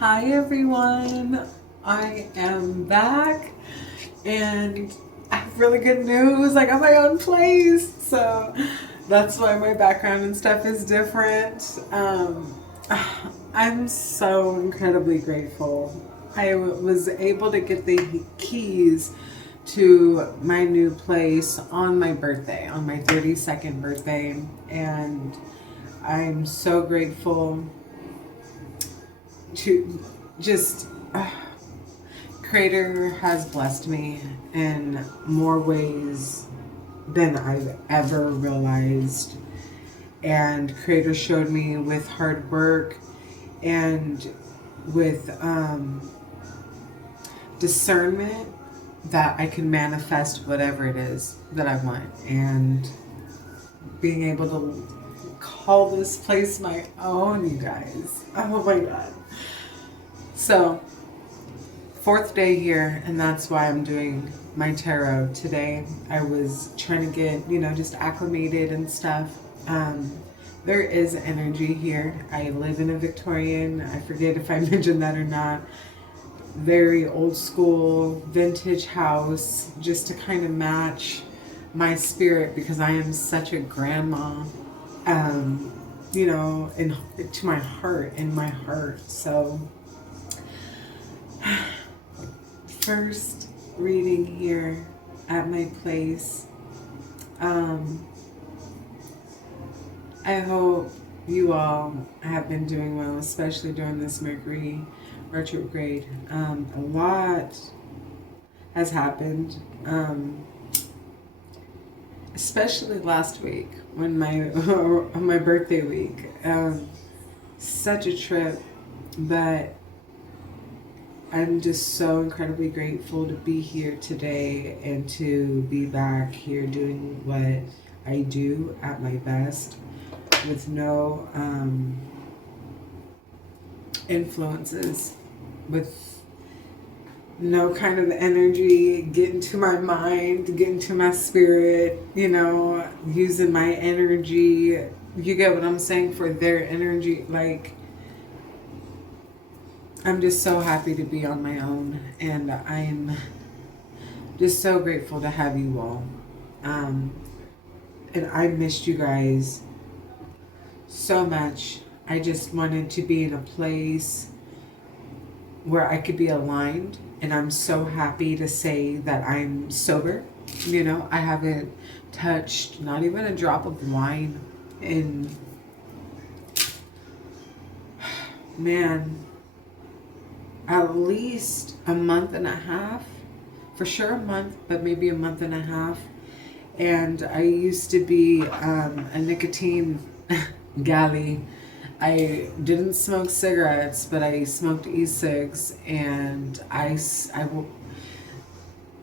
Hi everyone, I am back and I have really good news. I got my own place, so that's why my background and stuff is different. I'm so incredibly grateful. I was able to get the keys to my new place on my birthday, on my 32nd birthday, and I'm so grateful to just Creator has blessed me in more ways than I've ever realized, and Creator showed me with hard work and with discernment that I can manifest whatever it is that I want, and being able to call this place my own, you guys. Oh my god. So, fourth day here, and that's why I'm doing my tarot today. I was trying to get, just acclimated and stuff. There is energy here. I live in a Victorian, I forget if I mentioned that or not, very old school, vintage house, just to kind of match my spirit because I am such a grandma, to my heart, in my heart. So, first reading here at my place. I hope you all have been doing well, especially during this Mercury retrograde. A lot has happened, especially last week when on my birthday week. Such a trip, but I'm just so incredibly grateful to be here today and to be back here doing what I do at my best with no influences, with no kind of energy getting to my mind, getting to my spirit, using my energy. You get what I'm saying? For their energy, like, I'm just so happy to be on my own, and I'm just so grateful to have you all. And I missed you guys so much. I just wanted to be in a place where I could be aligned, and I'm so happy to say that I'm sober. I haven't touched not even a drop of wine in, man, at least a month and a half, for sure a month, but maybe a month and a half. And I used to be a nicotine galley. I didn't smoke cigarettes, but I smoked e-cigs, and I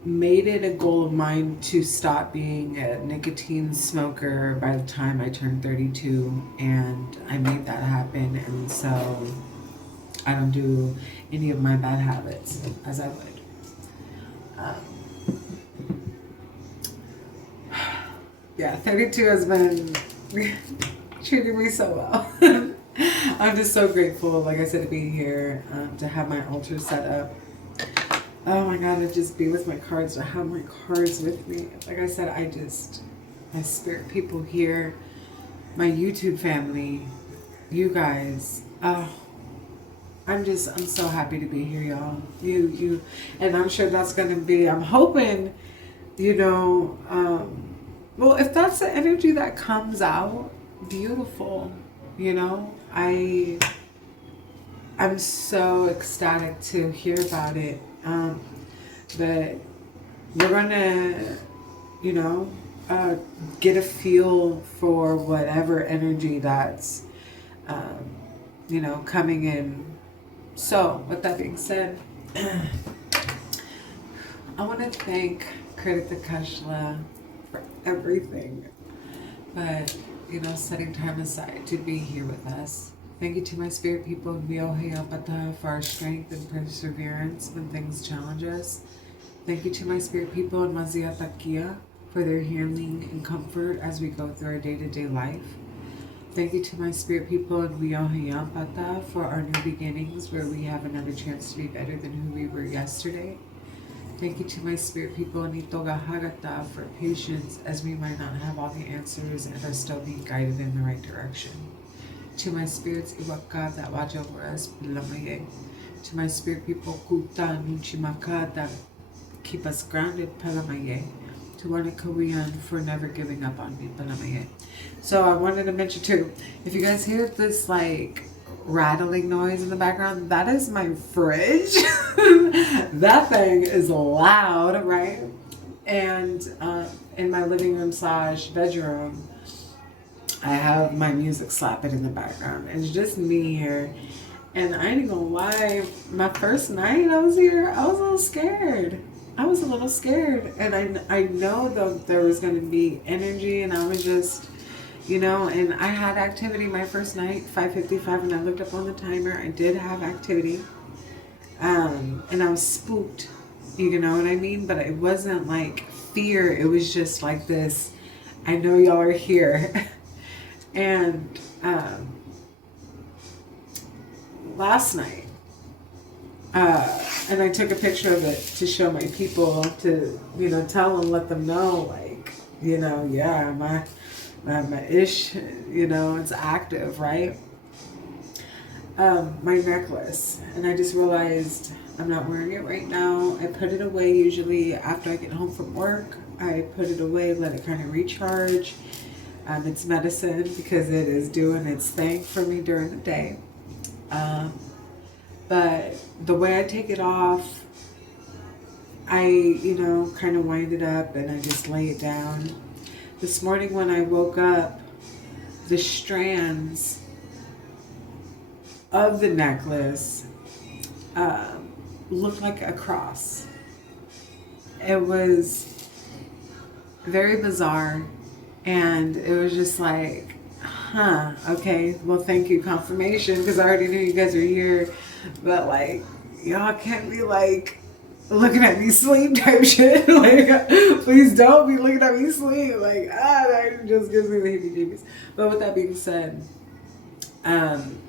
made it a goal of mine to stop being a nicotine smoker by the time I turned 32, and I made that happen, and so I don't do any of my bad habits as I would. Yeah, 32 has been treating me so well. I'm just so grateful, like I said, to be here, to have my altar set up. Oh my god, to just be with my cards, to have my cards with me. Like I said, my spirit people here, my YouTube family, you guys. I'm so happy to be here, y'all. You, and I'm sure that's going to be, I'm hoping, well, if that's the energy that comes out, beautiful, I'm so ecstatic to hear about it. But we're gonna, get a feel for whatever energy that's, coming in. So, with that being said, I want to thank Kritika Kashla for everything, but, setting time aside to be here with us. Thank you to my spirit people of Vioheapata for our strength and perseverance when things challenge us. Thank you to my spirit people in Maziatakia for their healing and comfort as we go through our day-to-day life. Thank you to my spirit people and Wiyohiyapata for our new beginnings where we have another chance to be better than who we were yesterday. Thank you to my spirit people and Itoga Hagata for patience as we might not have all the answers and are still being guided in the right direction. To my spirits, Iwaka that watch over us, Pilamaye. To my spirit people, Kuta Nunchimaka that keep us grounded, Pilamaye. To Wanakawian for never giving up on me, Pilamaye. So I wanted to mention too, if you guys hear this like rattling noise in the background, that is my fridge. That thing is loud, right? And in my living room / bedroom, I have my music slapping in the background. It's just me here. And I ain't gonna lie, my first night I was here, I was a little scared. And I know that there was gonna be energy, and I was just, and I had activity my first night, 5:55, and I looked up on the timer. I did have activity. And I was spooked, you know what I mean? But it wasn't like fear, it was just like this, I know y'all are here. And last night, and I took a picture of it to show my people to, tell them, let them know, like, yeah, my ish, it's active, right? My necklace, and I just realized I'm not wearing it right now. I put it away usually after I get home from work. I put it away, let it kind of recharge. It's medicine because it is doing its thing for me during the day. But the way I take it off, I, kind of wind it up and I just lay it down. This morning when I woke up, the strands of the necklace looked like a cross. It was very bizarre, and it was just like, okay, well, thank you, confirmation, because I already knew you guys were here, but like, y'all can't be like looking at me sleep type shit. Like, please don't be looking at me sleep. Like, that just gives me the heebie-jeebies. But with that being said, I'm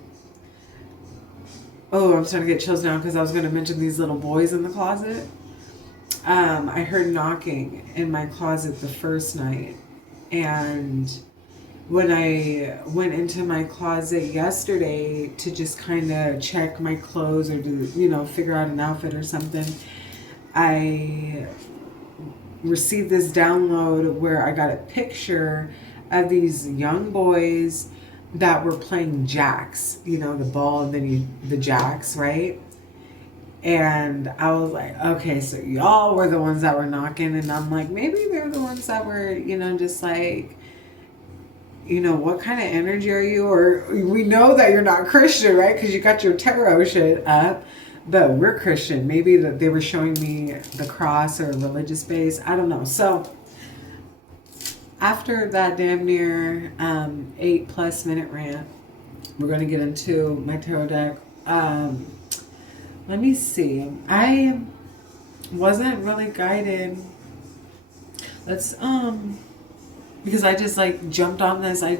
starting to get chills now because I was going to mention these little boys in the closet. I heard knocking in my closet the first night, and when I went into my closet yesterday to just kind of check my clothes or to, figure out an outfit or something, I received this download where I got a picture of these young boys that were playing jacks, the ball and then the jacks, right? And I was like, okay, so y'all were the ones that were knocking, and I'm like, maybe they're the ones that were, just like, what kind of energy are you? Or we know that you're not Christian, right? Because you got your tarot shit up, but we're Christian. Maybe that they were showing me the cross or religious base. I don't know. So after that damn near 8+ minute rant, we're going to get into my tarot deck. Let me see. I wasn't really guided. Let's, because I just like jumped on this. I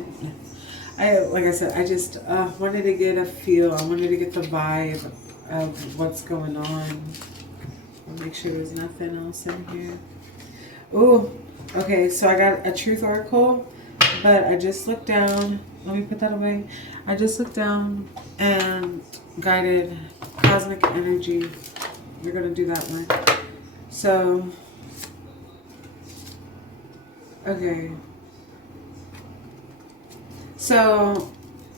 like I said, I just wanted to get a feel. I wanted to get the vibe of what's going on. I'll make sure there's nothing else in here. Ooh, okay, so I got a truth oracle, but I just looked down. Let me put that away. I just looked down and guided cosmic energy. We're going to do that one. So, okay. So,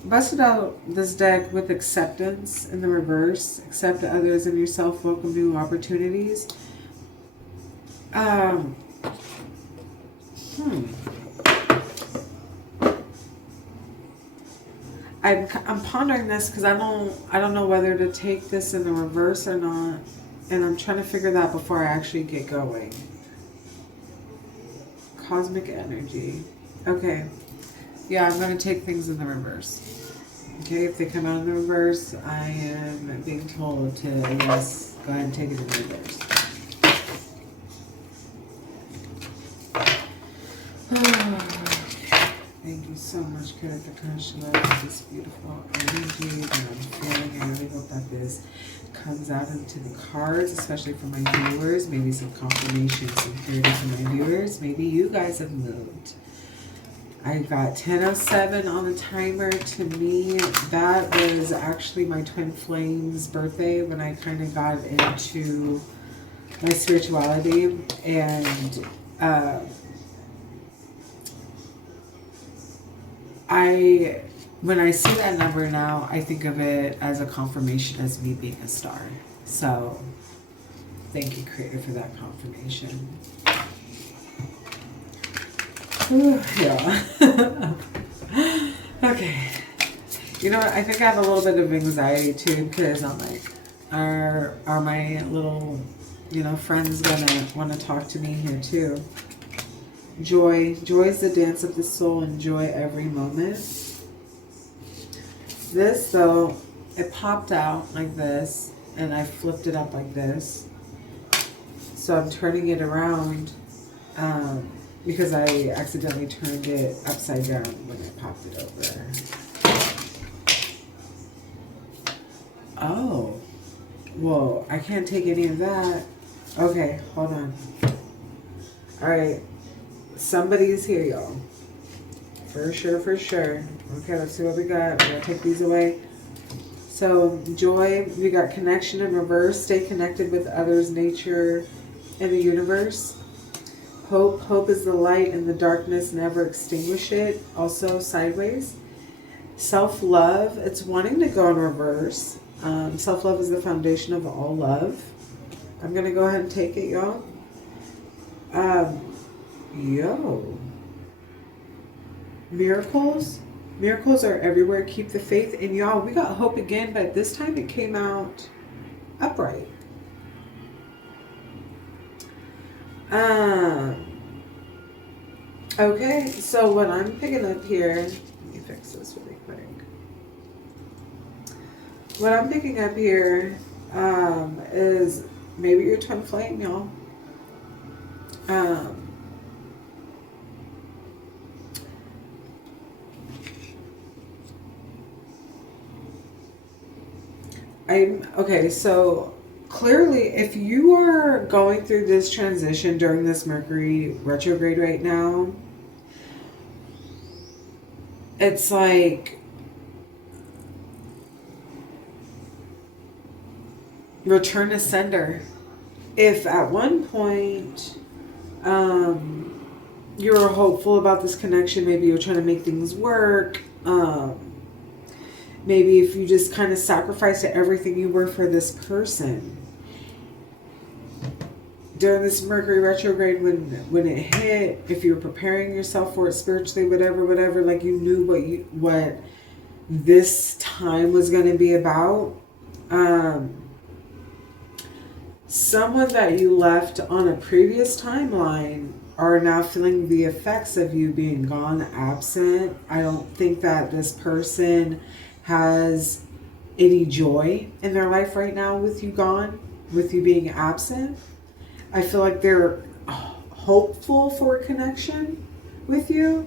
busted out this deck with acceptance in the reverse. Accept others and yourself. Welcome new opportunities. I'm pondering this because I don't know whether to take this in the reverse or not, and I'm trying to figure that before I actually get going. Cosmic energy. Okay. Yeah, I'm going to take things in the reverse. Okay, if they come out in the reverse, I am being told to, yes, go ahead and take it in the reverse. Thank you so much, Spirit of the connection of this beautiful energy that I'm feeling. I really hope that this comes out into the cards, especially for my viewers. Maybe some confirmation, some clarity for my viewers. Maybe you guys have moved. I got 10:07 on the timer. To me, that was actually my twin flame's birthday when I kind of got into my spirituality. And when I see that number now, I think of it as a confirmation as me being a star. So thank you, Creator, for that confirmation. Ooh, yeah. Okay. You know what? I think I have a little bit of anxiety too, because I'm like, are my little, friends gonna want to talk to me here too? Joy. Joy is the dance of the soul. Enjoy every moment. This, though, it popped out like this, and I flipped it up like this. So I'm turning it around because I accidentally turned it upside down when I popped it over. Oh. Whoa, I can't take any of that. Okay, hold on. All right. Somebody's here, y'all. For sure, for sure. Okay, let's see what we got. We're going to take these away. So, joy, we got connection in reverse. Stay connected with others, nature, and the universe. Hope. Hope is the light in the darkness. Never extinguish it. Also, sideways. Self-love. It's wanting to go in reverse. Self-love is the foundation of all love. I'm going to go ahead and take it, y'all. Miracles. Miracles are everywhere. Keep the faith. And y'all, we got hope again, but this time it came out upright. Okay, so what I'm picking up here, let me fix this really quick. What I'm picking up here is maybe your twin flame, y'all. Okay, so clearly if you are going through this transition during this Mercury retrograde right now, it's like return to sender. If at one point you were hopeful about this connection, maybe you're trying to make things work, maybe if you just kind of sacrificed everything you were for this person. During this Mercury retrograde, when it hit, if you were preparing yourself for it spiritually, whatever, like you knew what this time was going to be about. Someone that you left on a previous timeline are now feeling the effects of you being gone, absent. I don't think that this person has any joy in their life right now with you gone, with you being absent. I feel like they're hopeful for a connection with you.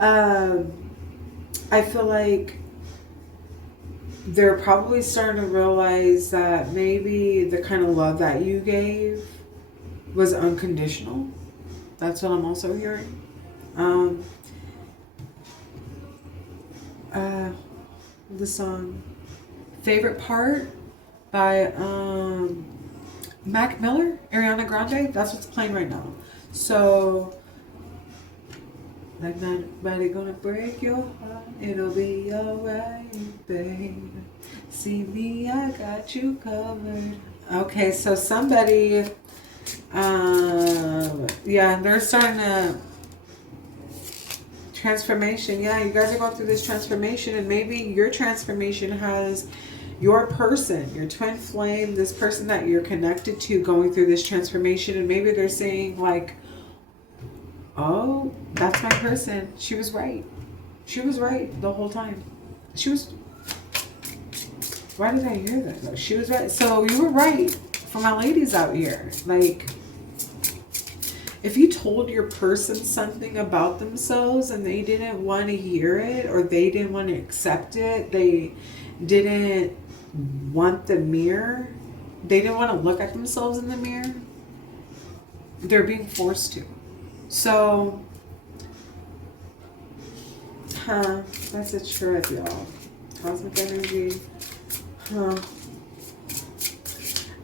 I feel like they're probably starting to realize that maybe the kind of love that you gave was unconditional. That's what I'm also hearing. The song Favorite Part by Mac Miller, Ariana Grande, that's what's playing right now. So, like nobody gonna break your heart, it'll be alright, babe. See me, I got you covered. Okay, so somebody, yeah, they're starting to transformation. Yeah, you guys are going through this transformation, and maybe your transformation has your person, your twin flame, this person that you're connected to going through this transformation, and maybe they're saying like, oh, that's my person. She was right. She was right the whole time. She was... Why did I hear that though? She was right. So you were right for my ladies out here. Like, if you told your person something about themselves and they didn't want to hear it, or they didn't want to accept it, they didn't want the mirror, they didn't want to look at themselves in the mirror, they're being forced to. So, that's a trip, y'all. Cosmic energy.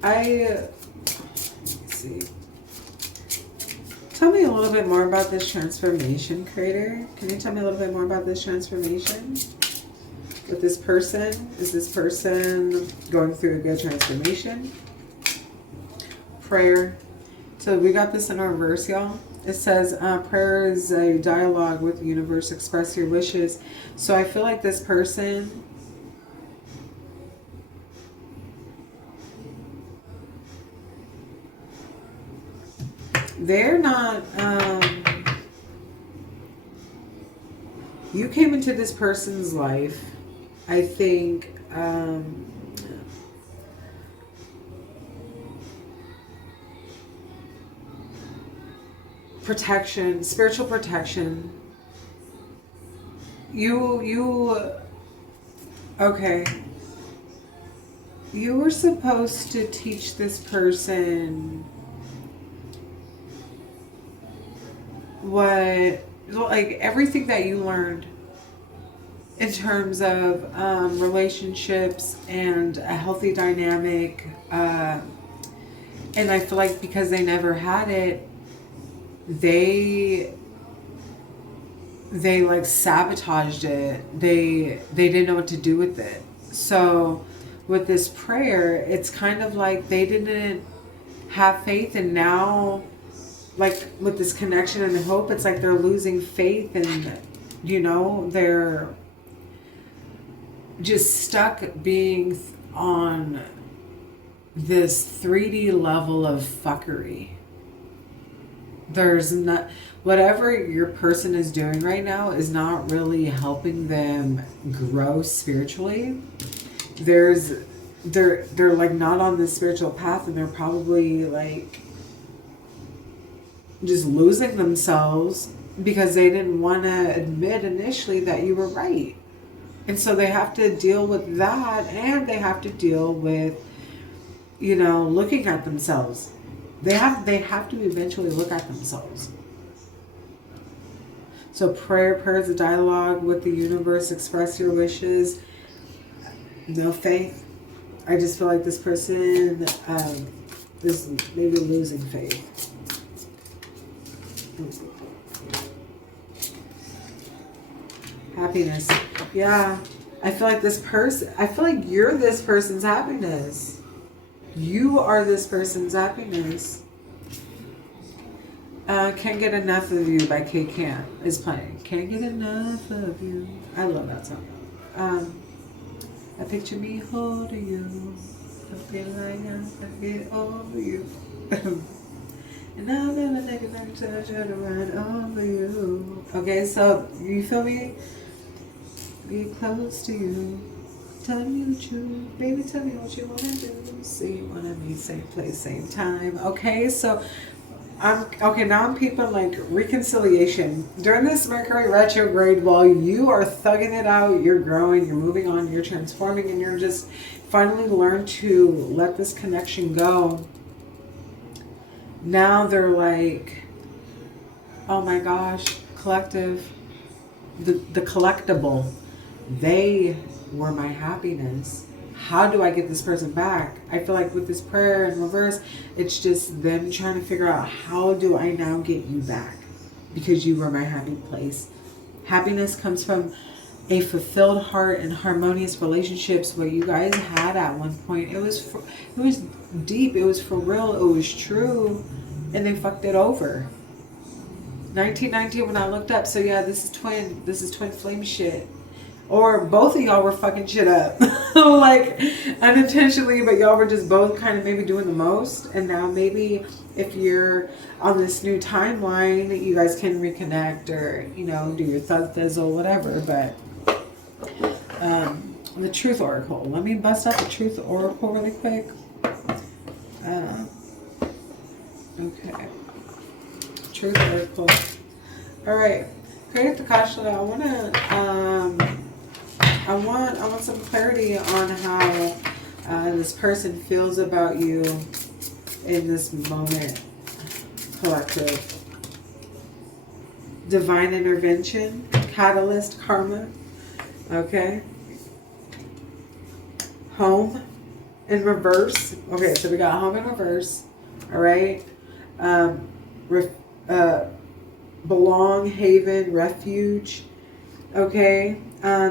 Let's see. Tell me a little bit more about this transformation, Creator. Can you tell me a little bit more about this transformation with this person? Is this person going through a good transformation? Prayer. So we got this in our verse, y'all. It says, prayer is a dialogue with the universe. Express your wishes. So I feel like this person, they're not, you came into this person's life, I think, protection, spiritual protection. Okay. You were supposed to teach this person like everything that you learned in terms of relationships and a healthy dynamic. And I feel like because they never had it, they like sabotaged it. They didn't know what to do with it. So with this prayer, it's kind of like they didn't have faith, and now, like with this connection and the hope, it's like they're losing faith, and they're just stuck being on this 3D level of fuckery. There's not, whatever your person is doing right now is not really helping them grow spiritually. They're like not on the spiritual path, and they're probably like just losing themselves because they didn't want to admit initially that you were right. And so they have to deal with that, and they have to deal with, looking at themselves. They have to eventually look at themselves. So prayer is a dialogue with the universe. Express your wishes. No faith. I just feel like this person is maybe losing faith. Happiness. Yeah. I feel like you're this person's happiness. You are this person's happiness. Can't Get Enough of You by K Camp is playing. Can't get enough of you. I love that song. I picture me holding you. I feel like I get over you. And I'll never take another touch to run over you. Okay, so you feel me? Be close to you. Tell me what you, baby, tell me what you want to do. See, you want to meet, same place, same time. Okay, so now I'm peeping like reconciliation. During this Mercury retrograde, while you are thugging it out, you're growing, you're moving on, you're transforming, and you're just finally learn to let this connection go. Now they're like, oh my gosh, collective, the collectible, they were my happiness. How do I get this person back? I feel like with this prayer in reverse, it's just them trying to figure out, how do I now get you back? Because you were my happy place. Happiness comes from a fulfilled heart and harmonious relationships what you guys had at one point. It was deep, it was for real, it was true, and they fucked it over. 1919 when I looked up, so yeah, this is twin flame shit. Or both of y'all were fucking shit up. Like, unintentionally, but y'all were just both kind of maybe doing the most. And now maybe if you're on this new timeline, you guys can reconnect or, do your thug thizzle, whatever. But the Truth Oracle. Let me bust out the Truth Oracle really quick. Okay. Truth Oracle. All right. Creative Takashla, I want some clarity on how this person feels about you in this moment. Collective. Divine intervention, catalyst, karma. Okay. Home in reverse. Okay, so we got home in reverse. All right. Belong, haven, refuge. Okay.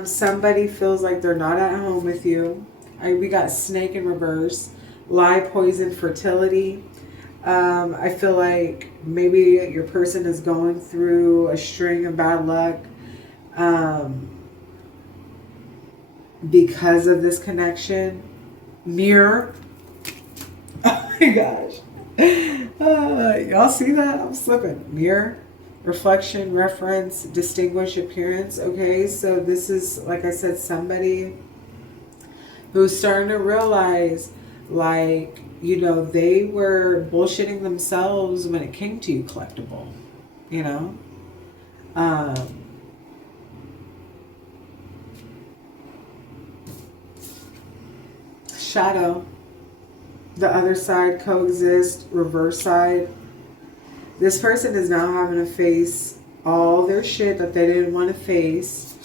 Somebody feels like they're not at home with you. We got snake in reverse. Lie, poison, fertility. I feel like maybe your person is going through a string of bad luck because of this connection. Mirror. Oh my gosh. Y'all see that? I'm slipping. Mirror. Reflection, reference, distinguish, appearance. Okay, so this is, like I said, somebody who's starting to realize, like, you know, they were bullshitting themselves when it came to you, collectible. You know? Shadow. The other side, coexist, reverse side. This person is now having to face all their shit that they didn't want to face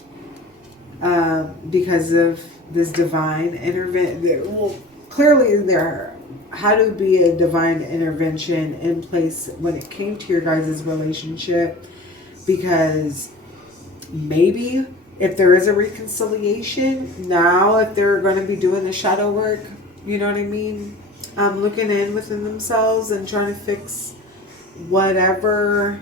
because of this divine intervention. Well, clearly there had to be a divine intervention in place when it came to your guys' relationship, because maybe if there is a reconciliation, now if they're going to be doing the shadow work, you know what I mean? Looking in within themselves and trying to fix whatever,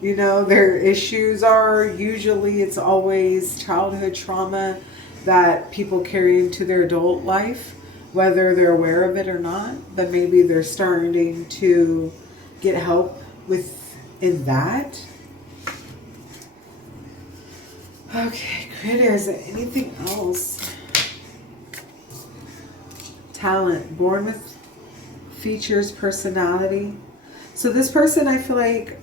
you know, their issues are. Usually it's always childhood trauma that people carry into their adult life, whether they're aware of it or not. But maybe they're starting to get help in that. Okay, critter, is there anything else? Talent, born with features, personality. So this person, I feel like,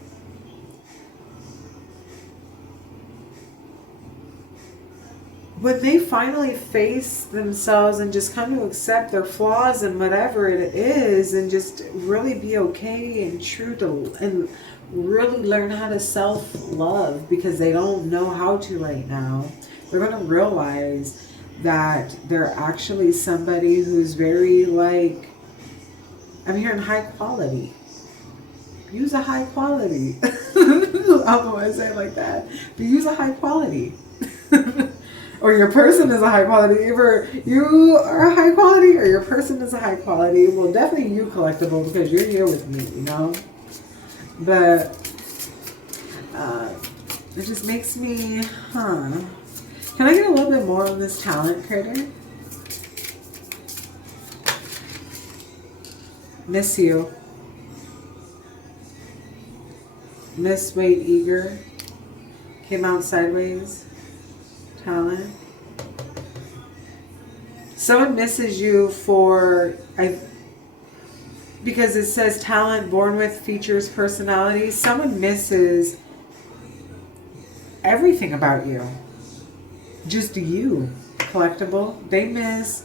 when they finally face themselves and just come to accept their flaws and whatever it is, and just really be okay and true to, and really learn how to self-love, because they don't know how to right now, they're going to realize that they're actually somebody who's very, like, I'm hearing high quality. Use a high quality. I don't know why I say it like that. But use a high quality. Or your person is a high quality. Either you are a high quality or your person is a high quality. Well, definitely you, collectible, because you're here with me, you know? But it just makes me, Can I get a little bit more on this talent, critter? Miss you. Miss, wait, eager. Came out sideways. Talent. Someone misses you because it says talent, born with features, personality. Someone misses everything about you. Just you, collectible. They miss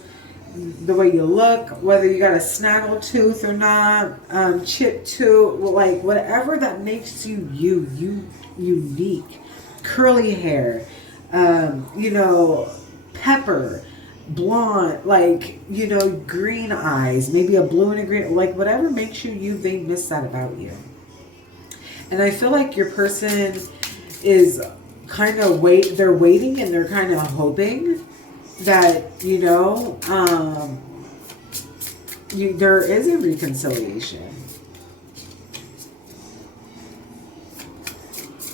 the way you look, whether you got a snaggle tooth or not, chipped tooth, like whatever that makes you unique. Curly hair, you know, pepper, blonde, like, you know, green eyes, maybe a blue and a green, like whatever makes you, they miss that about you. And I feel like your person is kind of they're waiting and they're kind of hoping that, you know, there is a reconciliation.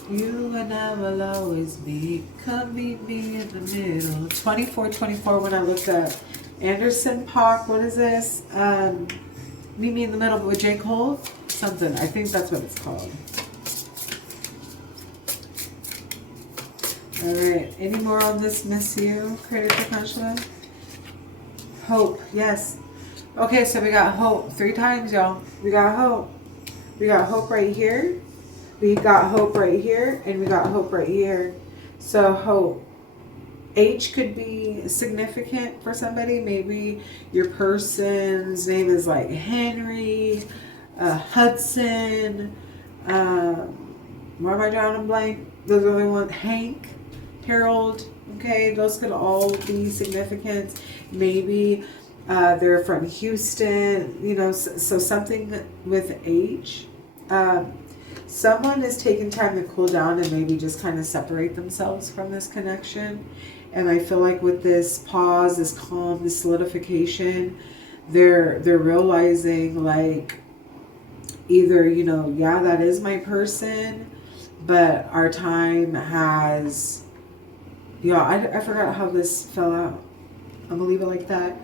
You and I will always be. Come meet me in the middle. 2424 when I looked up. Anderson Park, what is this? Meet me in the middle with J. Cole? Something. I think that's what it's called. Alright, any more on this Miss You, Creative Potential? Hope, yes. Okay, so we got hope 3 times, y'all. We got hope. We got hope right here. We got hope right here, and we got hope right here. So hope. H could be significant for somebody. Maybe your person's name is like Henry, Hudson, why am I drawing a blank? Those are the other ones. Hank, Harold. Okay, those could all be significant. Maybe they're from Houston. You know, so something with H. Someone is taking time to cool down and maybe just kind of separate themselves from this connection. And I feel like with this pause, this calm, this solidification, they're realizing like either, you know, yeah, that is my person, but our time has, yeah, I forgot how this fell out. I'm gonna leave it like that.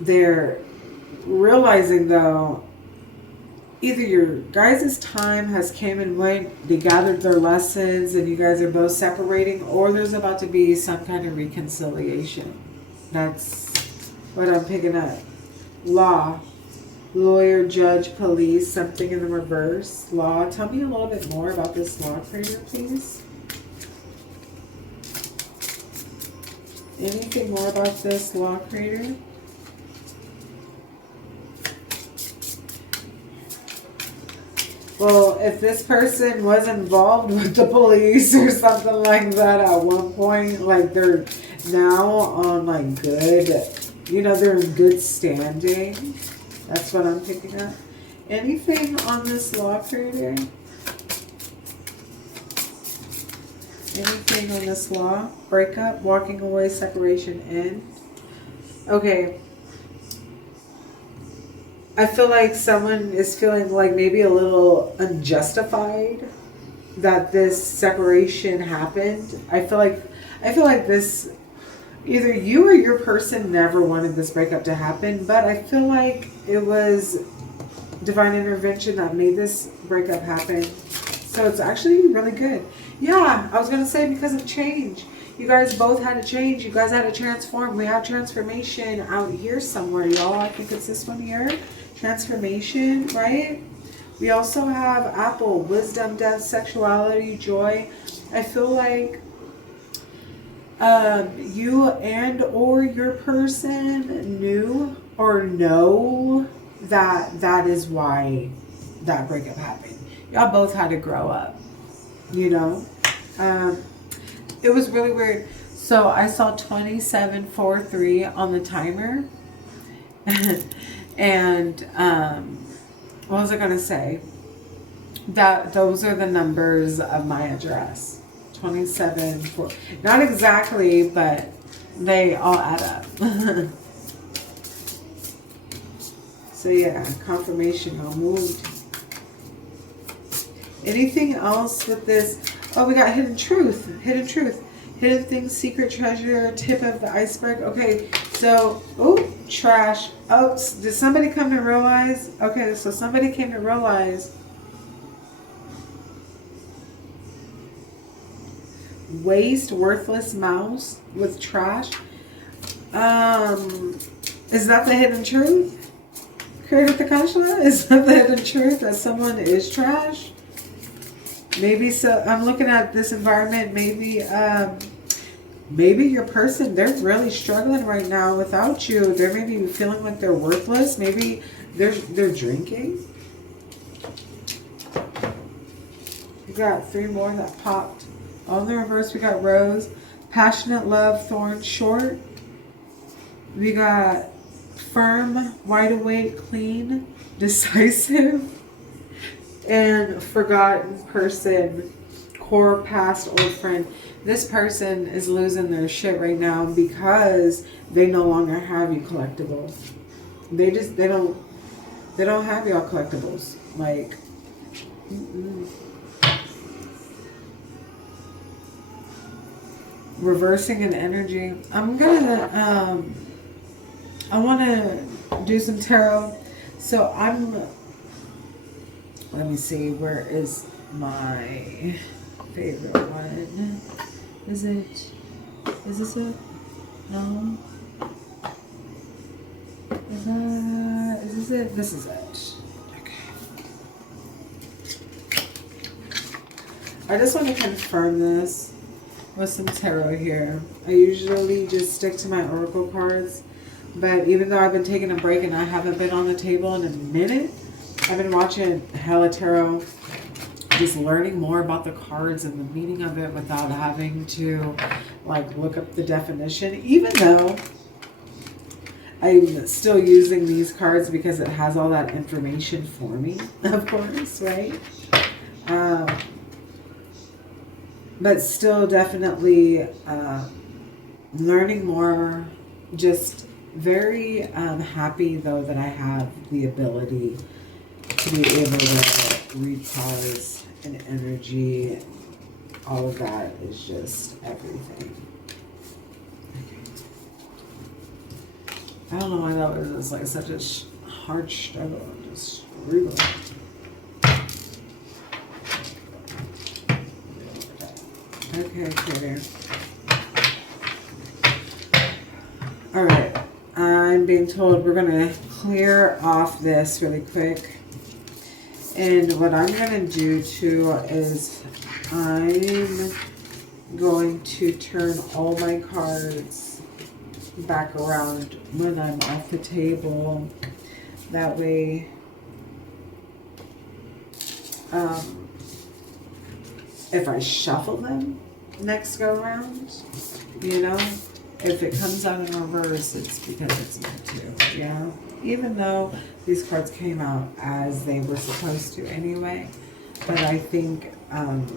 They're realizing though, either your guys' time has came and went, they gathered their lessons, and you guys are both separating, or there's about to be some kind of reconciliation. That's what I'm picking up. Law, lawyer, judge, police, something in the reverse. Law. Tell me a little bit more about this law creator, please. Anything more about this law creator? Well, if this person was involved with the police or something like that at one point, like they're now on like good, you know, they're in good standing. That's what I'm picking up. Anything on this law creator? Anything on this law? Breakup, walking away, separation, end. Okay. I feel like someone is feeling like maybe a little unjustified that this separation happened. I feel like this, either you or your person never wanted this breakup to happen, but I feel like it was divine intervention that made this breakup happen. So it's actually really good. Yeah, I was going to say because of change. You guys both had to change. You guys had to transform. We have transformation out here somewhere, y'all. I think it's this one here. Transformation, right? We also have Apple, wisdom, death, sexuality, joy. I feel like you and or your person knew or know that is why that breakup happened. Y'all both had to grow up, you know. It was really weird. So I saw 2743 on the timer. And what was I gonna say? That those are the numbers of my address. 27, not exactly, but they all add up. So yeah, confirmation on mood. Anything else with this? Oh, we got hidden truth. Hidden truth. Hidden things, secret treasure, tip of the iceberg. Okay, so, oh, trash. Oh, did somebody come to realize? Okay, so somebody came to realize. Waste, worthless mouse with trash. Is that the hidden truth? Created the Kashla? Is that the hidden truth that someone is trash? Maybe so. I'm looking at this environment. Maybe your person, they're really struggling right now without you. They're maybe feeling like they're worthless. Maybe they're drinking. We got 3 more that popped. On the reverse, we got rose, passionate love, thorn, short. We got firm, wide awake, clean, decisive, and forgotten person, core, past, old friend. This person is losing their shit right now because they no longer have you collectible. They don't have y'all collectibles. Like, reversing an energy. I'm gonna I want to do some tarot. So let me see, where is my favorite one? Is this it? No. Is this it? This is it. Okay. I just want to confirm this with some tarot here. I usually just stick to my oracle cards, but even though I've been taking a break and I haven't been on the table in a minute, I've been watching hella tarot, just learning more about the cards and the meaning of it without having to like look up the definition, even though I'm still using these cards because it has all that information for me, of course, right? But still definitely learning more. Just very happy though that I have the ability to be able to read cards and energy. All of that is just everything. I don't know why that was just like such a hard struggle. Just struggle. Okay. All right. I'm being told we're going to clear off this really quick. And what I'm going to do too is I'm going to turn all my cards back around when I'm off the table. That way, if I shuffle them next go round, you know, if it comes out in reverse, it's because it's meant to, you know? Even though these cards came out as they were supposed to anyway. But I think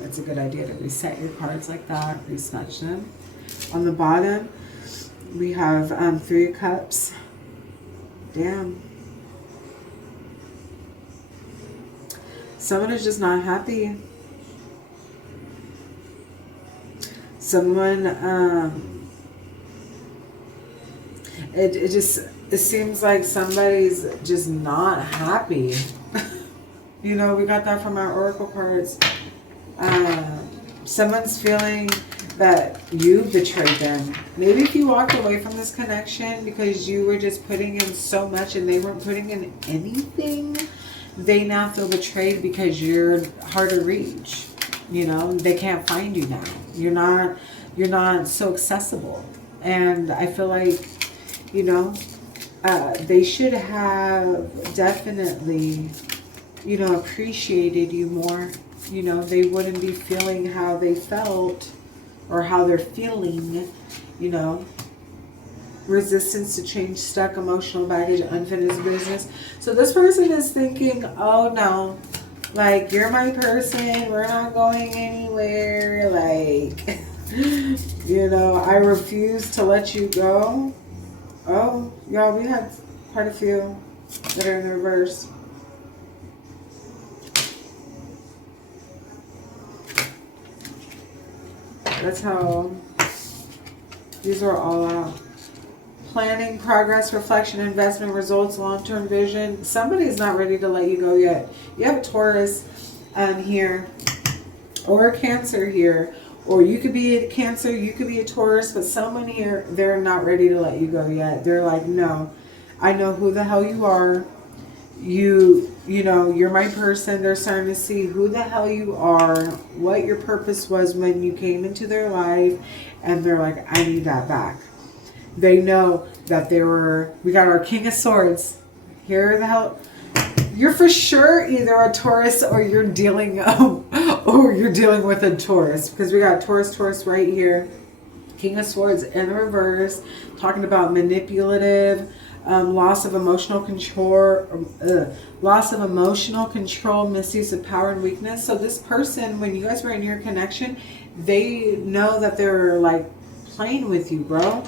it's a good idea to reset your cards like that, resnatch them. On the bottom, we have 3 cups. Damn. Someone is just not happy. Someone, it seems like somebody's just not happy. You know, we got that from our oracle cards. Someone's feeling that you betrayed them. Maybe if you walked away from this connection because you were just putting in so much and they weren't putting in anything, they now feel betrayed because you're hard to reach. You know, they can't find you now. You're not so accessible. And I feel like, you know, they should have definitely, you know, appreciated you more. You know, they wouldn't be feeling how they felt or how they're feeling, you know. Resistance to change, stuck, emotional baggage, unfinished business. So this person is thinking, oh no, like, you're my person, we're not going anywhere, like, you know, I refuse to let you go. Oh, y'all, we had quite a few that are in reverse. That's how these are all out. Planning, progress, reflection, investment, results, long-term vision. Somebody's not ready to let you go yet. You have a Taurus here, or a Cancer here, or you could be a Cancer, you could be a Taurus, but someone here, they're not ready to let you go yet. They're like, no, I know who the hell you are. You know, you're my person. They're starting to see who the hell you are, what your purpose was when you came into their life, and they're like, I need that back. They know that we got our King of Swords. Here the hell, you're for sure either a Taurus or you're dealing with a Taurus, because we got Taurus right here. King of Swords in reverse, talking about manipulative, loss of emotional control, misuse of power and weakness. So this person, when you guys were in your connection, they know that they're like playing with you, bro.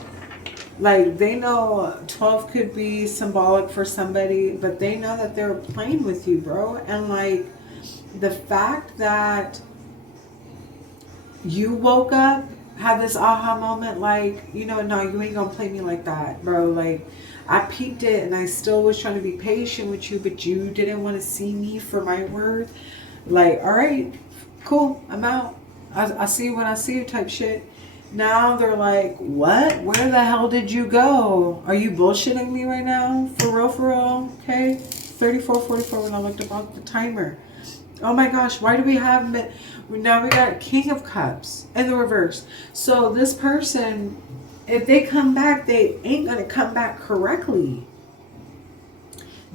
Like, they know 12 could be symbolic for somebody, but they know that they're playing with you, bro. And like, the fact that you woke up, had this aha moment, like, you know, no, you ain't gonna play me like that, bro. Like, I peeped it and I still was trying to be patient with you, but you didn't want to see me for my worth. Like, all right, cool, I'm out. I see you when I see you type shit. Now they're like, what? Where the hell did you go? Are you bullshitting me right now? For real, for real? Okay. 34:44 when I looked up the timer. Oh my gosh, why do we have now we got King of Cups in the reverse. So this person, if they come back, they ain't going to come back correctly.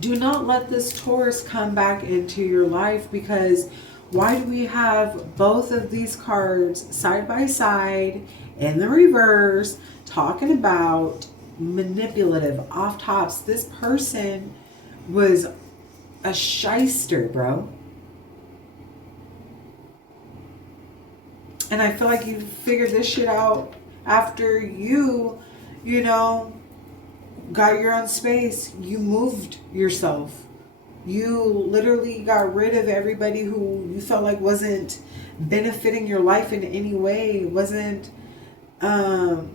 Do not let this Taurus come back into your life, because why do we have both of these cards side by side in the reverse talking about manipulative off tops? This person was a shyster, bro. And I feel like you figured this shit out after you know, got your own space. You moved yourself. You literally got rid of everybody who you felt like wasn't benefiting your life in any way, wasn't that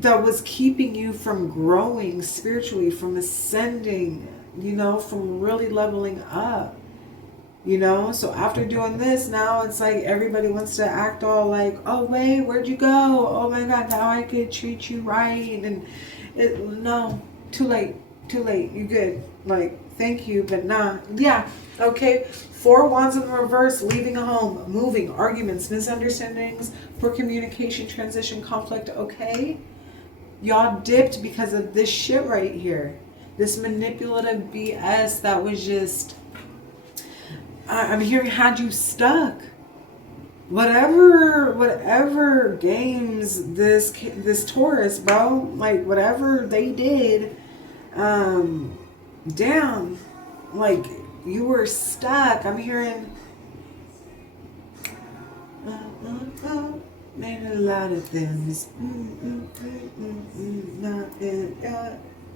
was keeping you from growing spiritually, from ascending, you know, from really leveling up. You know, so after doing this, now it's like everybody wants to act all like, oh wait, where'd you go? Oh my God, now I could treat you right. And no, too late, you good. Like, thank you, but nah. Yeah, okay. 4 Wands in the reverse, leaving a home, moving, arguments, misunderstandings, poor communication, transition, conflict, okay? Y'all dipped because of this shit right here. This manipulative BS that was just... I'm hearing had you stuck. Whatever games this Taurus, bro, like whatever they did, damn, like you were stuck. I'm hearing made a lot of things.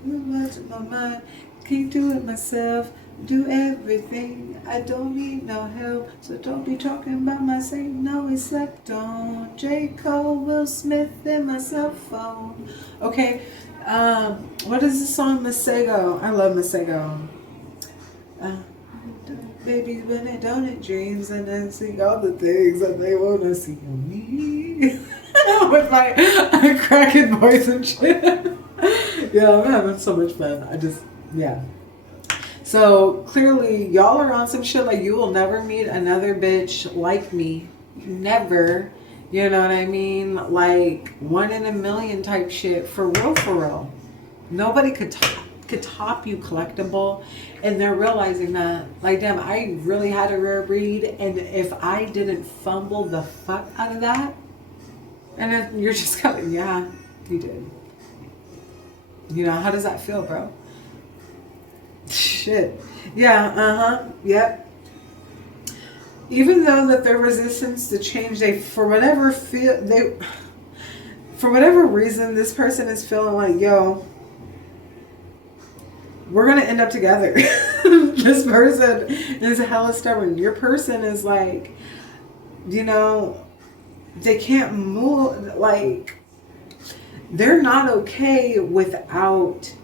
Much in my mind. Can't do it myself. Do everything. I don't need no help. So don't be talking about my saying no, it's slept on. J. Cole, Will Smith, and my cell phone. Okay. What is the song Masego? I love Masego. Baby, when they don't in dreams and then see all the things that they want to see on me. With my cracking voice and shit. Yeah, I'm having so much fun. Yeah. So clearly y'all are on some shit like you will never meet another bitch like me. Never. You know what I mean? Like 1 in a million type shit. For real. Nobody could top you collectible. And they're realizing that, like, damn, I really had a rare breed. And if I didn't fumble the fuck out of that, and then you're just kind of, yeah, you did. You know, how does that feel, bro? Shit. Yeah, yep. Even though that their resistance to change, for whatever reason, this person is feeling like, yo, we're going to end up together. This person is hella stubborn. Your person is like, you know, they can't move, like, they're not okay without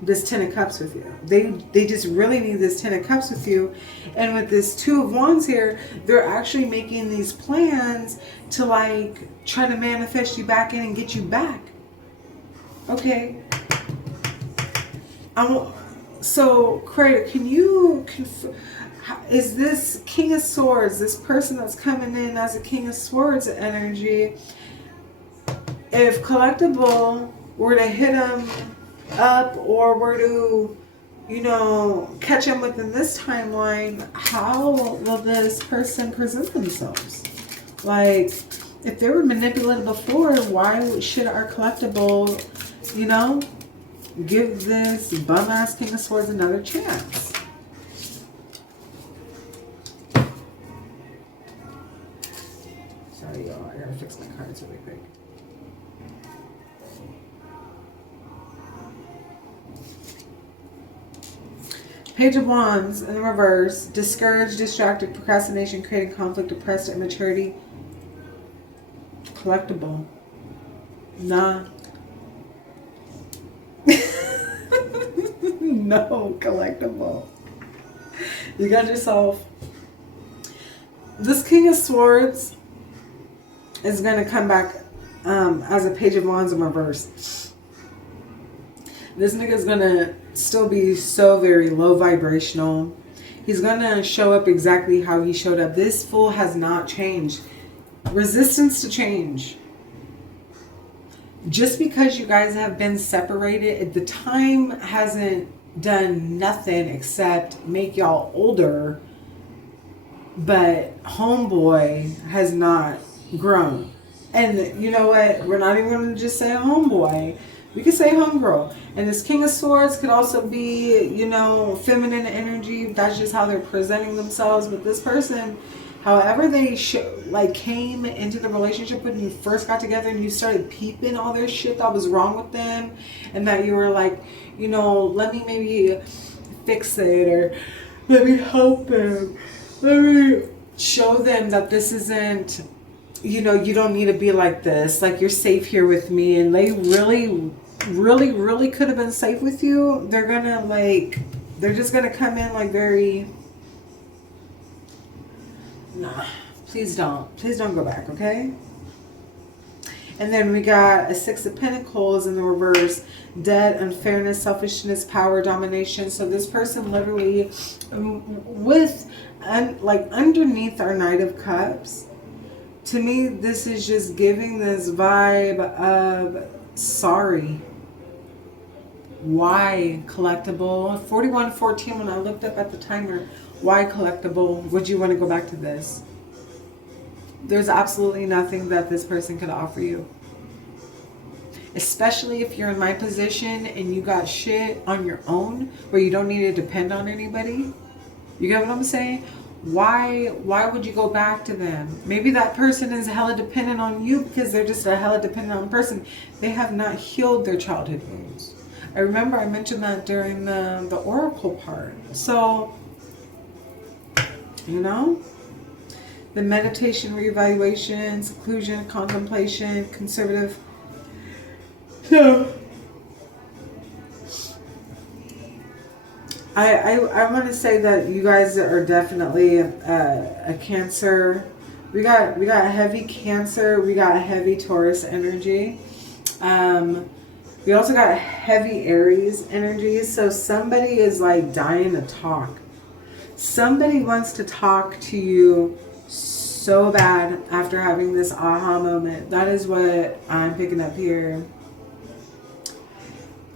this 10 of Cups with you. They just really need this 10 of Cups with you. And with this 2 of Wands here, they're actually making these plans to, like, try to manifest you back in and get you back. Okay. So, Creator, can you is this King of Swords, this person that's coming in as a King of Swords energy, if Collectible were to hit him up or were to, you know, catch him within this timeline, how will this person present themselves? Like, if they were manipulated before, why should our Collectible, you know, give this bum-ass King of Swords another chance? Sorry, y'all. I gotta fix my cards really quick. Page of Wands in the reverse. Discouraged, distracted, procrastination, creating conflict, depressed, immaturity. Collectible. Nah. No, collectible. You got yourself. This King of Swords is going to come back as a Page of Wands in reverse. This nigga's going to still be so very low vibrational. He's going to show up exactly how he showed up. This fool has not changed. Resistance to change. Just because you guys have been separated, the time hasn't done nothing except make y'all older. But homeboy has not grown. And you know what? We're not even going to just say homeboy. We could say homegirl. And this King of Swords could also be, you know, feminine energy. That's just how they're presenting themselves. But this person, however they came into the relationship when you first got together and you started peeping all their shit that was wrong with them, and that you were like, you know, let me maybe fix it, or let me help them. Let me show them that this isn't, you know, you don't need to be like this. Like, you're safe here with me. And they really, really, really could have been safe with you. They're gonna they're just gonna come in like very, nah, please don't go back, okay? And then we got a Six of Pentacles in the reverse. Debt, unfairness, selfishness, power, domination. So this person literally, underneath our Knight of Cups, to me, this is just giving this vibe of sorry. Why collectible? 4114, when I looked up at the timer, why collectible? Would you want to go back to this? There's absolutely nothing that this person could offer you. Especially if you're in my position and you got shit on your own where you don't need to depend on anybody. You get what I'm saying? Why would you go back to them? Maybe that person is hella dependent on you because they're just a hella dependent on person. They have not healed their childhood wounds. I remember I mentioned that during the oracle part. So, you know, the meditation, reevaluation, seclusion, contemplation, conservative. So, I want to say that you guys are definitely a Cancer. We got heavy Cancer. We got heavy Taurus energy. We also got heavy Aries energy. So somebody is like dying to talk. Somebody wants to talk to you so bad after having this aha moment. That is what I'm picking up here.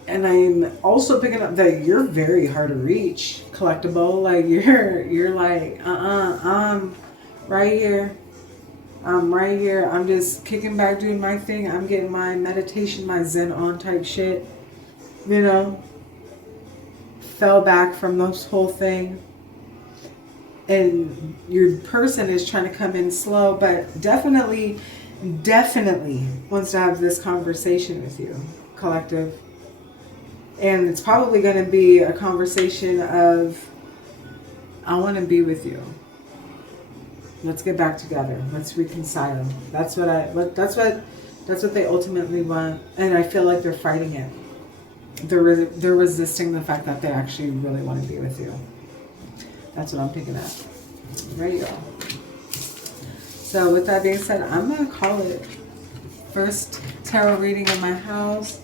And I'm also picking up that you're very hard to reach, collectible. Like you're like, I'm right here. I'm right here. I'm just kicking back, doing my thing. I'm getting my meditation, my Zen on type shit. You know, fell back from this whole thing. And your person is trying to come in slow, but definitely wants to have this conversation with you, collective. And it's probably going to be a conversation of, I want to be with you. Let's get back together. Let's reconcile. That's what they ultimately want. And I feel like they're fighting it. They're resisting the fact that they actually really want to be with you. That's what I'm picking up. There you go. So with that being said, I'm going to call it first tarot reading in my house.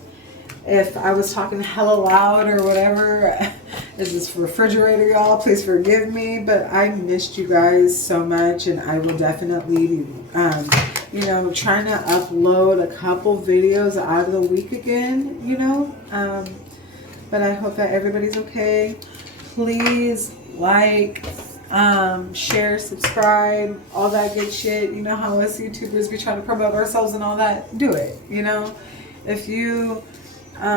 If I was talking hella loud or whatever, is this refrigerator, y'all? Please forgive me, but I missed you guys so much, and I will definitely be, you know, trying to upload a couple videos out of the week again, you know. But I hope that everybody's okay. Please like, share, subscribe, all that good shit. You know how us YouTubers, we try to promote ourselves and all that. Do it, you know. If you you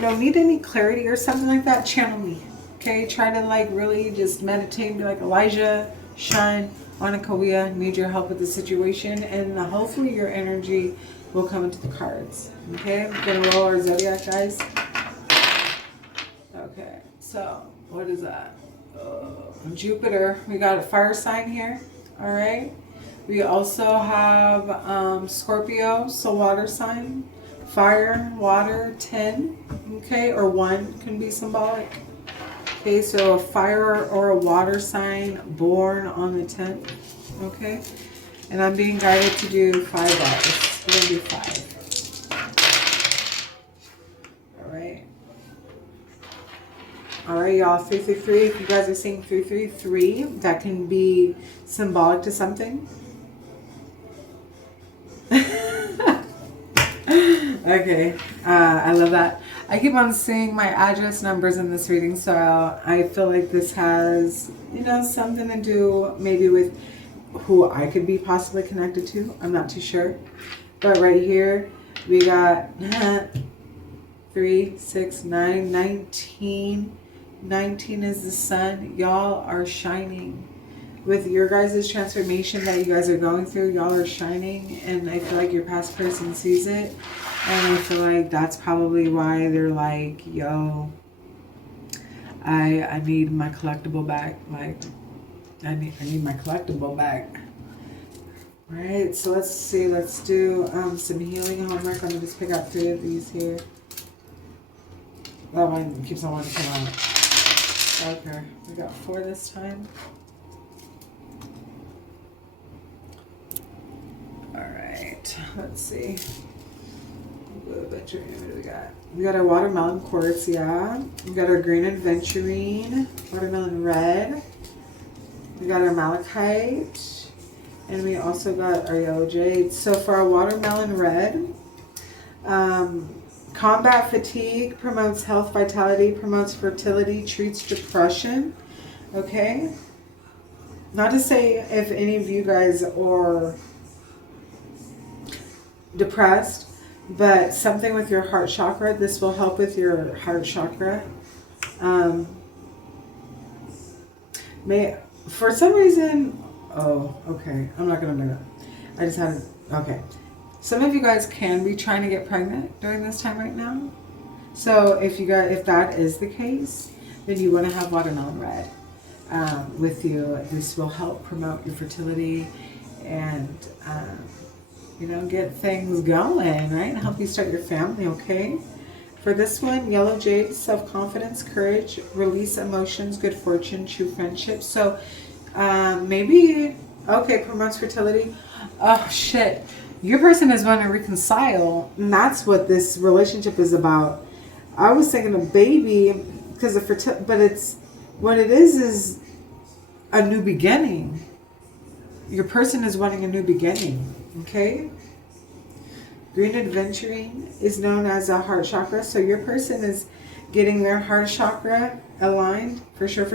know, need any clarity or something like that, channel me. Okay, try to like really just meditate and be like, Elijah, Shine, Anakawia, need your help with the situation, and hopefully your energy will come into the cards. Okay, I'm gonna roll our zodiac, guys. Okay, so what is that? Jupiter. We got a fire sign here. All right. We also have Scorpio, so water sign, fire, water, 10, okay, or 1 can be symbolic. Okay, so a fire or a water sign born on the 10th, okay, and I'm being guided to do 5 bars. We're going to do 5. All right. All right, y'all, 333. If you guys are seeing 333, that can be symbolic to something. Okay, I love that. I keep on seeing my address numbers in this reading, so I feel like this has, you know, something to do maybe with who I could be possibly connected to. I'm not too sure. But right here, we got 3, 6, 9, 19. 19 is the sun. Y'all are shining. With your guys' transformation that you guys are going through, y'all are shining. And I feel like your past person sees it. And I feel like that's probably why they're like, yo, I need my collectible back. Like, I need my collectible back. Right, so let's see. Let's do some healing homework. Let me just pick out 3 of these here. That one keeps on wanting to come out. Okay, we got 4 this time. All right, let's see. What do we got? We got our watermelon quartz, yeah. We got our green aventurine, watermelon red. We got our malachite, and we also got our yellow jade. So for our watermelon red, combat fatigue, promotes health, vitality, promotes fertility, treats depression. Okay. Not to say if any of you guys are depressed, but something with your heart chakra. This will help with your heart chakra. For some reason, oh, okay. I'm not going to bring it up. I just had it. Okay. Some of you guys can be trying to get pregnant during this time right now. So if that is the case, then you want to have watermelon red with you. This will help promote your fertility and, you know, get things going, right? And help you start your family, okay? For this one, yellow jade, self-confidence, courage, release emotions, good fortune, true friendship. So maybe, okay, promotes fertility. Oh, shit. Your person is wanting to reconcile, and that's what this relationship is about. I was thinking of baby because of fertility, but it's what it is a new beginning. Your person is wanting a new beginning, okay? Green aventurine is known as a heart chakra, so your person is getting their heart chakra aligned for sure,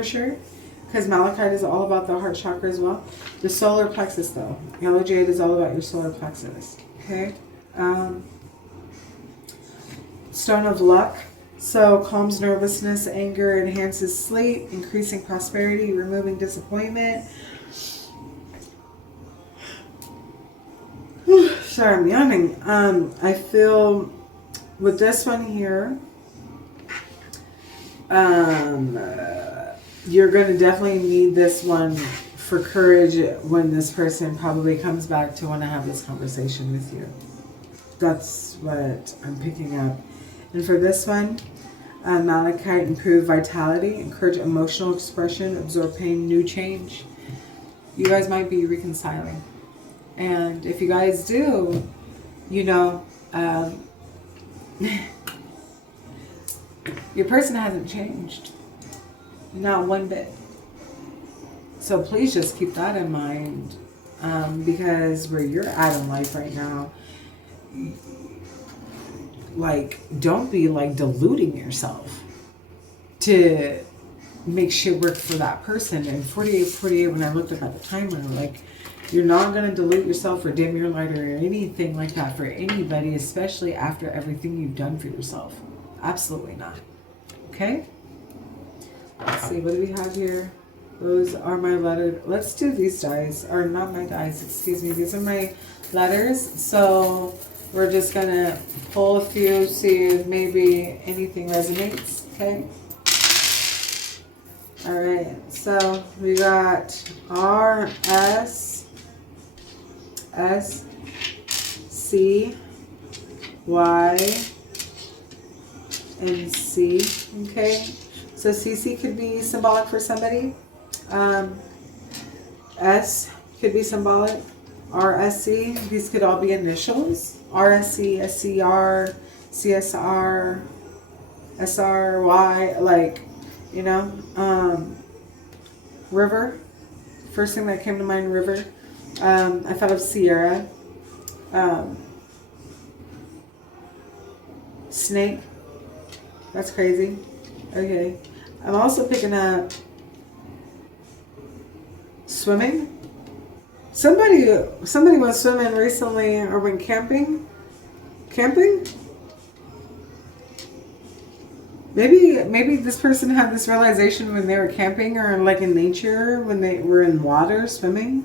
because malachite is all about the heart chakra as well. The solar plexus, though, yellow jade is all about your solar plexus. Okay. Stone of luck. So calms nervousness, anger, enhances sleep, increasing prosperity, removing disappointment. Sorry, I'm yawning. I feel with this one here, you're going to definitely need this one for courage when this person probably comes back to want to have this conversation with you. That's what I'm picking up. And for this one, malachite, improve vitality, encourage emotional expression, absorb pain, new change. You guys might be reconciling. And if you guys do, you know, your person hasn't changed. Not one bit. So please just keep that in mind. Because where you're at in life right now, like, don't be like deluding yourself to make shit work for that person. And 48, when I looked up at the timer, like, you're not going to dilute yourself or dim your light or anything like that for anybody, especially after everything you've done for yourself. Absolutely not. Okay? Let's see, what do we have here? Those are my letters. Let's do these dies, or not my dies, excuse me. These are my letters. So we're just going to pull a few, see if maybe anything resonates. Okay? All right. So we got R, S, S, C, Y, and C. Okay? So CC could be symbolic for somebody. S could be symbolic. RSC, these could all be initials. RSC, SCR, CSR, SRY. Like, you know. River, first thing that came to mind, river. I thought of Sierra. Snake, that's crazy. Okay, I'm also picking up swimming. Somebody went swimming recently or went camping. Camping? Maybe this person had this realization when they were camping or like in nature when they were in water swimming.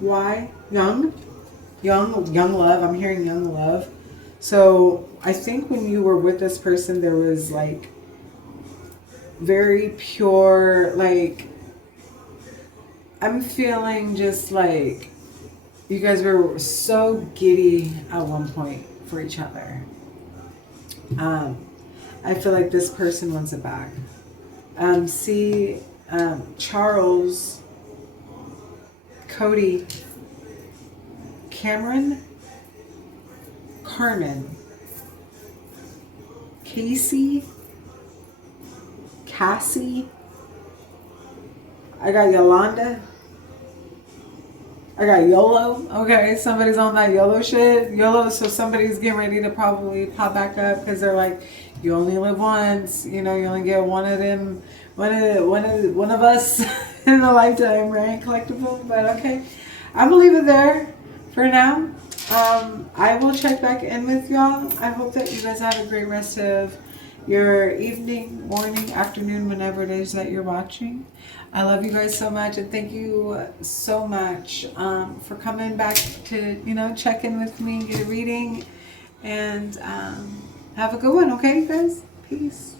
Why? Young love. I'm hearing young love. So I think when you were with this person, there was like very pure, like, I'm feeling just like you guys were so giddy at one point for each other. I feel like this person wants it back. Charles, Cody, Cameron, Carmen, Casey, Cassie. I got Yolanda. I got YOLO. Okay, somebody's on that YOLO shit. YOLO, so somebody's getting ready to probably pop back up because they're like, you only live once. You know, you only get one of them, one of us in a lifetime, right? Collectible, but okay. I'm gonna leave it there for now. I will check back in with y'all. I hope that you guys have a great rest of your evening, morning, afternoon, whenever it is that you're watching. I love you guys so much, and thank you so much for coming back to, check in with me, get a reading, and have a good one, okay, guys? Peace.